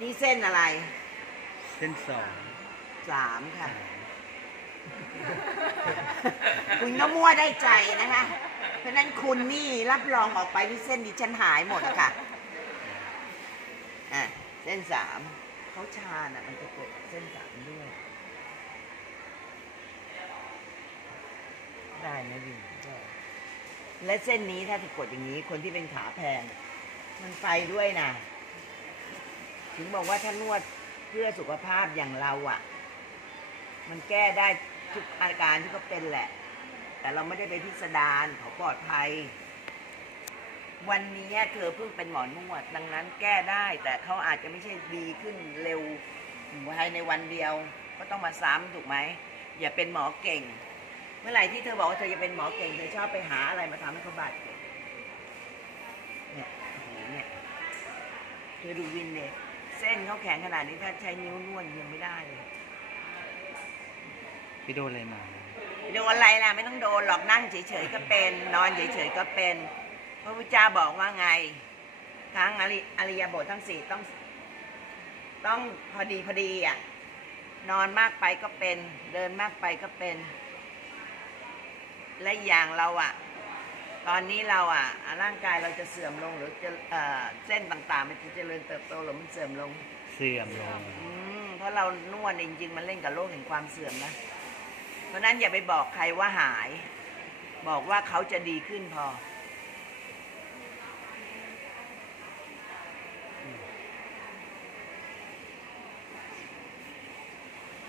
นี่เส้นอะไรเส้นสองสามค่ะ คุณก็มั่วได้ใจนะคะ เพราะฉะนั้นคุณนี่รับรองออกไปที่เส้นดิฉันหายหมดอะค่ะอะ เส้นสามเขาชาน่ะมันจะกดเส้นสามด้วย ได้นะวินได้และเส้นนี้ถ้าจะกดอย่างนี้คนที่เป็นขาแพง มันไปด้วยนะ ถึงบอกว่าถ้านวดเพื่อสุขภาพอย่างเราอะ่ะ มันแก้ได้ทุกอาการที่เขาเป็นแหละ แต่เราไม่ได้ไปพิสดารเขาปลอดภัย วันนี้เธอเพิ่งเป็นหมอนวด ดังนั้นแก้ได้ แต่เขาอาจจะไม่ใช่ดีขึ้นเร็วภายในวันเดียว ก็ต้องมาซ้ำถูกไหมอย่าเป็นหมอเก่ง เมื่อไหร่ที่เธอบอกว่าเธอจะเป็นหมอเก่งเธอชอบไปหาอะไรมาทำให้เขาบาดเจ็บเนี่ยโอ้โหเนี่ยเธอดูวินเนี่ย เส้นเขาแข็งขนาดนี้ถ้าใช้นิ้วนวดยังไม่ได้เลยพี่โดนอะไรมาโดนอะไรล่ะไม่ต้องโดนหรอกนั่งเฉยๆก็เป็น นอนเฉยๆก็เป็น พระพุทธเจ้าบอกว่าไงทั้งอริอริยบททั้งสี่ต้อง ต้องพอดีพอดีอะนอนมากไปก็เป็น เดินมากไปก็เป็น และอย่างเราอะ ตอนนี้เราอะร่างกายเราจะเสื่อมลงหรือจะเอ่อเส้นต่างๆ มันจะเจริญเติบโตหรือมันเสื่อมลง เสื่อมลง อืมเพราะเรานวดจริงๆมันเล่นกับโลกแห่งความเสื่อมนะ เพราะนั้นอย่าไปบอกใครว่าหาย บอกว่าเขาจะดีขึ้นพออืม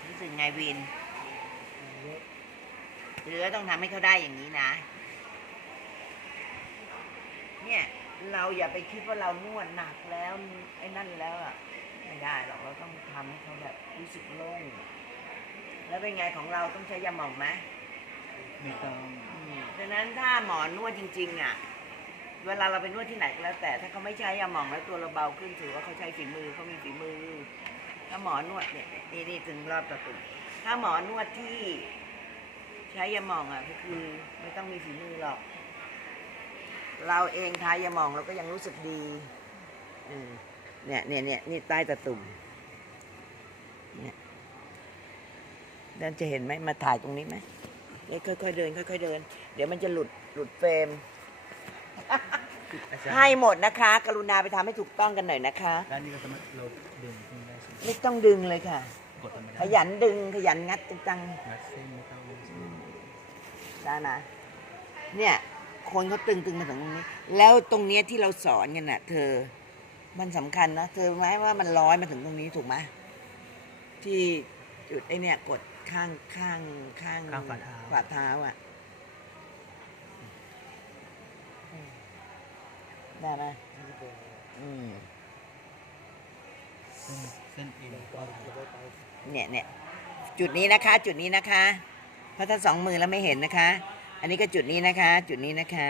รู้สึกไงวิน หรือต้องทำให้เขาได้อย่างนี้นะ เนี่ย เราอย่าไปคิดว่าเรานวดหนักแล้วไอ้นั่นแล้วอะไม่ได้หรอกเราต้องทำให้เขาแบบรู้สึกโล่งแล้วเป็นไงของเราต้องใช้ยาหม่องไหมไม่ต้องอืมดังนั้นถ้าหมอนวดจริง ๆ อะ เวลาเราไปนวดที่ไหนก็แล้ว แต่ถ้าเขาไม่ใช้ยาหม่องแล้วตัวเราเบาขึ้นถือว่าเขาใช้ฝีมือเขามีฝีมือ ถ้าหมอนวดเนี่ยนี่นี่ถึงรอบตะตุ่มถ้าหมอนวดที่ ใช้ยาหม่องอะก็คือไม่ต้องมีฝีมือหรอก เราเองทายาหม่องเราก็ยังรู้สึกดีอืมเนี่ยเนี่ยเนี่ยนี่ใต้ตะตุ่มเนี่ยเดินจะเห็นไหมมาถ่ายตรงนี้ไหมเนี่ยค่อยๆเดินค่อยๆเดิน เดี๋ยวมันจะหลุดหลุดเฟรมอาจารย์ให้หมดนะคะ กรุณาไปทำให้ถูกต้องกันหน่อยนะคะด้านนี้ก็สามารถเราดึงขึ้นได้ใช่ไหมไม่ต้องดึงเลยค่ะกดธรรมขดายันดึงขยันงัดจังมัดเส้นไม่ต้องๆได้นะเนี่ย คนเขาตึงตึงมาถึงตรงนี้ แล้วตรงเนี้ยที่เราสอนกันน่ะ เธอ มันสำคัญนะเธอรู้ไหมว่ามันร้อยมาถึงตรงนี้ถูกไหมที่จุดไอเนี่ย กดข้างข้างข้างข้างฝ่าเท้า ฝ่าเท้าอะได้ไหมอืมเส้นเส้นเอ็นก็เนี่ยเนี่ยจุดนี้นะคะ จุดนี้นะคะเพราะถ้าสองมือแล้วไม่เห็นนะคะ อันนี้ก็จุดนี้นะคะ จุดนี้นะคะ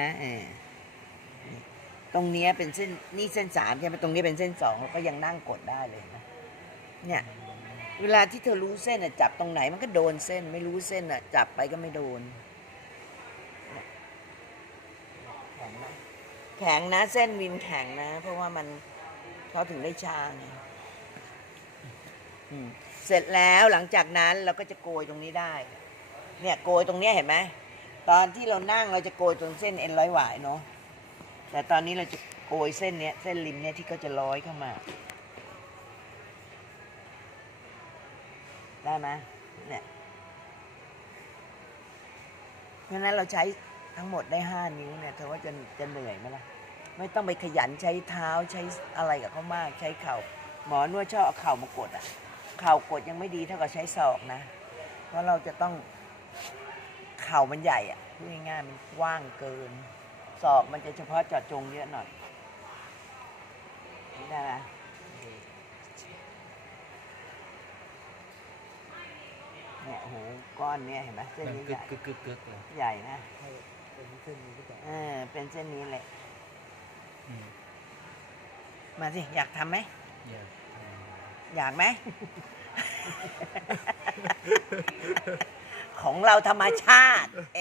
ตรงนี้เป็นเส้นนี่เส้นสามใช่ไหมตรงนี้เป็นเส้นสองเราก็ยังนั่งกดได้เลยนะเนี่ยเวลาที่เธอรู้เส้นน่ะจับตรงไหนมันก็โดนเส้น ไม่รู้เส้นอะจับไปก็ไม่โดน แข็งนะแข็งนะเส้นวินแข็งนะ เพราะว่ามันเขาถึงได้ชาไงเสร็จแล้วหลังจากนั้นเราก็จะโกยตรงนี้ได้ เนี่ยโกยตรงนี้เห็นไหม ตอนที่เรานั่งเราจะโกยตรงเส้นเอ็นร้อยหวายเนาะแต่ตอนนี้เราจะโกยเส้นเนี้ยเส้นริมเนี้ยที่เขาจะร้อยเข้ามา ได้ไหมเนี่ยเพราะฉะนั้นเราใช้ทั้งหมดได้ห้านิ้วเนี่ยเธอว่าจะจะเหนื่อยไหมล่ะไม่ต้องไปขยันใช้เท้าใช้อะไรกับเขามากใช้เข่า หมอนวดชอบเอาเข่ามากดอะ เข่ากดยังไม่ดีเท่ากับใช้ศอกนะ เพราะเราจะต้อง เข่ามันใหญ่อะพูดง่ายๆมันกว้างเกิน ศอกมันจะเฉพาะเจาะจงเยอะหน่อยได้ไหมเนี่ยโอ้โหก้อนเนี่ยเห็นไหมเส้นมันนี้กึใหกญ่กึกกึกกึกเลยใหญ่นะเออเป็นเส้นนี้เลยอืมมาสิ อยากทำไหมเยอะอยากไหม ของเราธรรมชาติเอ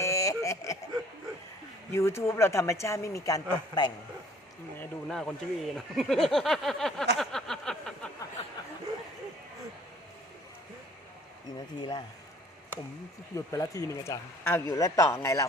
YouTube เราธรรมชาติไม่มีการตกแต่งแดูหน้าคนชื่อเอนะ กี่นาทีล่ะ ผมหยุดไปแล้ทีหนึ่งอาจารย์ เอาอยู่แล้วต่อไงเรา